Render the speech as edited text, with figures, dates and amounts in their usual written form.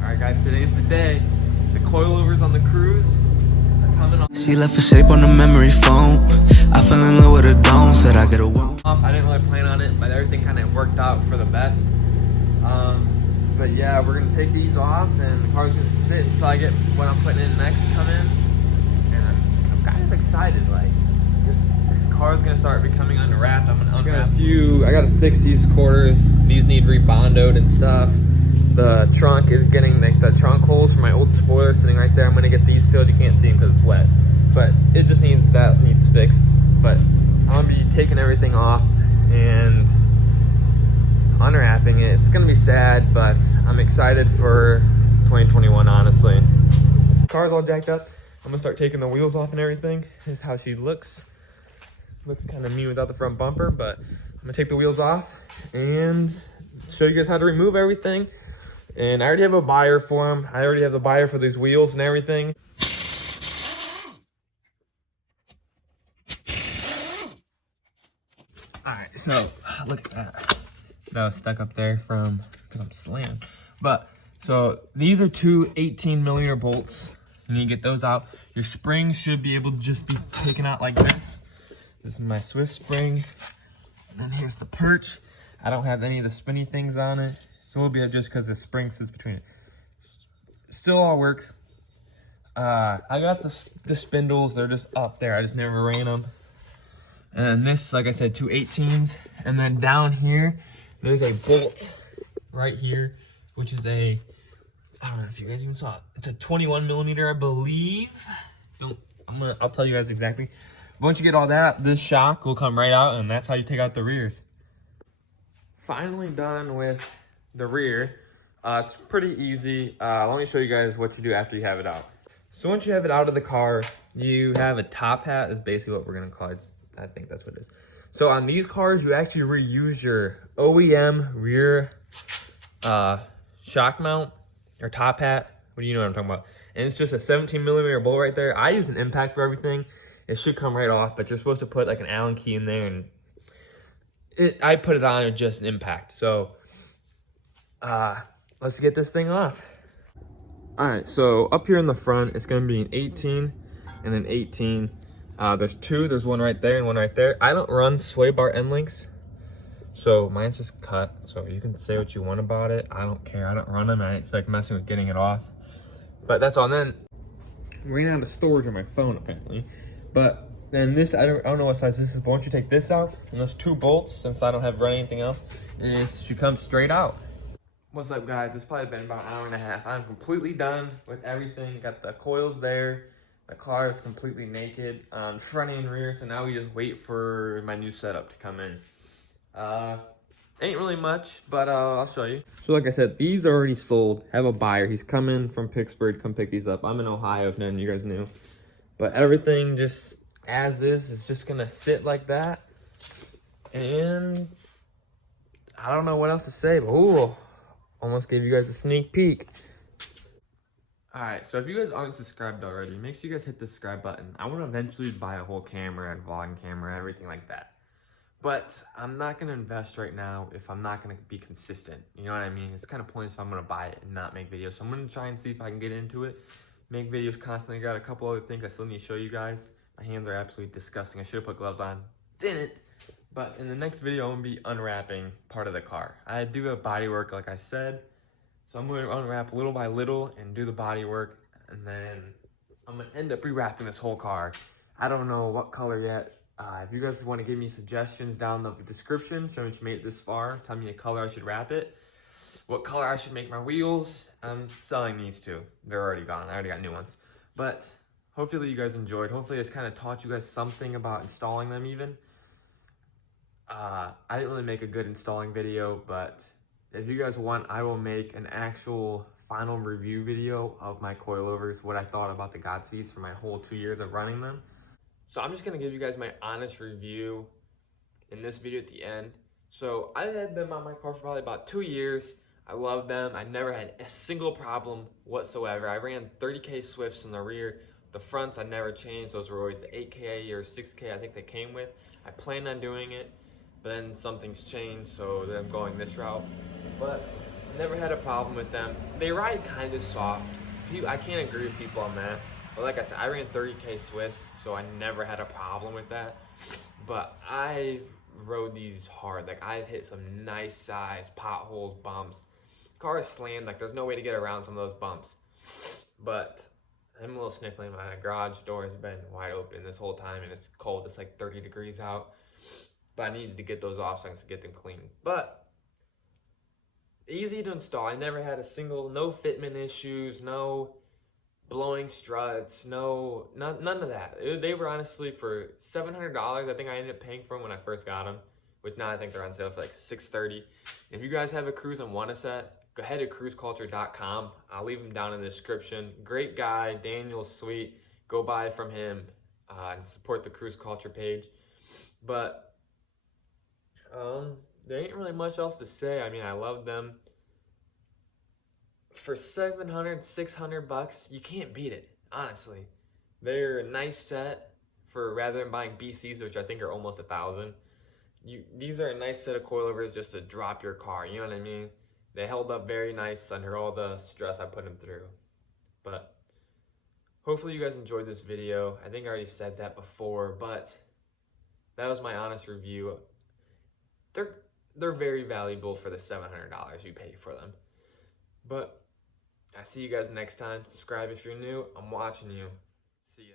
Alright guys, today's the day. The coilovers on the Cruze are coming off. She left a shape on the memory foam. I fell in love with a dome, said I get a one. I didn't really plan on it, but everything kind of worked out for the best. But yeah, we're gonna take these off and the car's gonna sit until I get what I'm putting in next come in. And I'm kind of excited, like the car's gonna start becoming unwrapped. I'm gonna unwrap I gotta fix these quarters. These need rebondoed and stuff. The trunk is getting like the trunk holes for my old spoiler sitting right there. I'm gonna get these filled. You can't see them because it's wet, but it just needs fixed. But I'm gonna be taking everything off and unwrapping it. It's gonna be sad, but I'm excited for 2021, honestly. Car's all jacked up. I'm gonna start taking the wheels off and everything. This is how she looks. Looks kind of mean without the front bumper, but I'm gonna take the wheels off and show you guys how to remove everything. And I already have a buyer for them. I already have the buyer for these wheels and everything. All right, so look at that. That was stuck up there from because I'm slammed. But so these are two 18mm bolts. You need to get those out. Your springs should be able to just be taken out like this. This is my Swift spring. And then here's the perch. I don't have any of the spinny things on it. It's a little bit just because the spring sits between it. Still all works. I got the spindles. They're just up there. I just never ran them. And this, like I said, two 18s. And then down here, there's a bolt right here, which is I don't know if you guys even saw it. It's a 21mm, I believe. I'll tell you guys exactly. Once you get all that, this shock will come right out, and that's how you take out the rears. Finally done with the rear. It's pretty easy. Let me show you guys what you do after you have it out. So once you have it out of the car, you have a top hat, is basically what we're gonna call it. I think that's what it is. So on these cars, you actually reuse your OEM rear shock mount or top hat. What do you know what I'm talking about? And it's just a 17mm bolt right there. I use an impact for everything. It should come right off, but you're supposed to put like an Allen key in there, and I put it on with just an impact. So let's get this thing off. All right, so up here in the front, it's gonna be an 18 and an 18. There's two, there's one right there and one right there. I don't run sway bar end links, so mine's just cut. So you can say what you want about it. I don't care, I don't run them. I don't feel like messing with getting it off. But that's all. And then ran out of storage on my phone apparently. But then this, I don't know what size this is, but once you take this out, and those two bolts, since I don't have run anything else, it should come straight out. What's up guys? It's probably been about an hour and a half. I'm completely done with everything. Got the coils there. The car is completely naked on front and rear, so now we just wait for my new setup to come in. Ain't really much, but I'll show you. So like I said, these are already sold. Have a buyer. He's coming from Pittsburgh. Come pick these up. I'm in Ohio, if none of you guys knew. But everything just as is. It's just gonna sit like that. And I don't know what else to say, but ooh, almost gave you guys a sneak peek. Alright, so if you guys aren't subscribed already, make sure you guys hit the subscribe button. I want to eventually buy a whole camera and vlogging camera, everything like that. But I'm not going to invest right now if I'm not going to be consistent. You know what I mean? It's kind of pointless if I'm going to buy it and not make videos. So I'm going to try and see if I can get into it. Make videos constantly. Got a couple other things I still need to show you guys. My hands are absolutely disgusting. I should have put gloves on. Didn't. But in the next video, I'm going to be unwrapping part of the car. I do a body work like I said. So I'm going to unwrap little by little and do the body work, and then I'm going to end up rewrapping this whole car. I don't know what color yet. If you guys want to give me suggestions down in the description, show me if you made it this far, tell me a color I should wrap it, what color I should make my wheels. I'm selling these two. They're already gone. I already got new ones. But hopefully you guys enjoyed. Hopefully it's kind of taught you guys something about installing them even. I didn't really make a good installing video, but if you guys want, I will make an actual final review video of my coilovers, what I thought about the GodSpeeds for my whole 2 years of running them. So I'm just gonna give you guys my honest review in this video at the end. So I had them on my car for probably about 2 years. I love them. I never had a single problem whatsoever. I ran 30K Swifts in the rear. The fronts I never changed. Those were always the 8K or 6K I think they came with. I planned on doing it, but then something's changed, so then I'm going this route. But Never had a problem with them. They ride kind of soft. I can't agree with people on that. But like I said, I ran 30K Swifts, so I never had a problem with that. But I rode these hard. Like, I've hit some nice size potholes, bumps. Car is slammed. Like, there's no way to get around some of those bumps. But I'm a little sniffly. My garage door has been wide open this whole time, and it's cold. It's like 30 degrees out. But I needed to get those off so I can get them clean. But easy to install. I never had a single, no fitment issues, no blowing struts, none of that. They were honestly for $700. I think I ended up paying for them when I first got them. Which now I think they're on sale for like $630. If you guys have a Cruze and want a set, go ahead to CruzeCulture.com. I'll leave them down in the description. Great guy, Daniel's sweet. Go buy from him and support the Cruze Culture page. But there ain't really much else to say. I mean, I love them. For $700-600, you can't beat it, honestly. They're a nice set for rather than buying BCs, which I think are almost $1,000. These are a nice set of coilovers just to drop your car, you know what I mean? They held up very nice under all the stress I put them through. But hopefully you guys enjoyed this video. I think I already said that before, but that was my honest review. They're very valuable for the $700 you pay for them. But I see you guys next time. Subscribe if you're new. I'm watching you. See ya.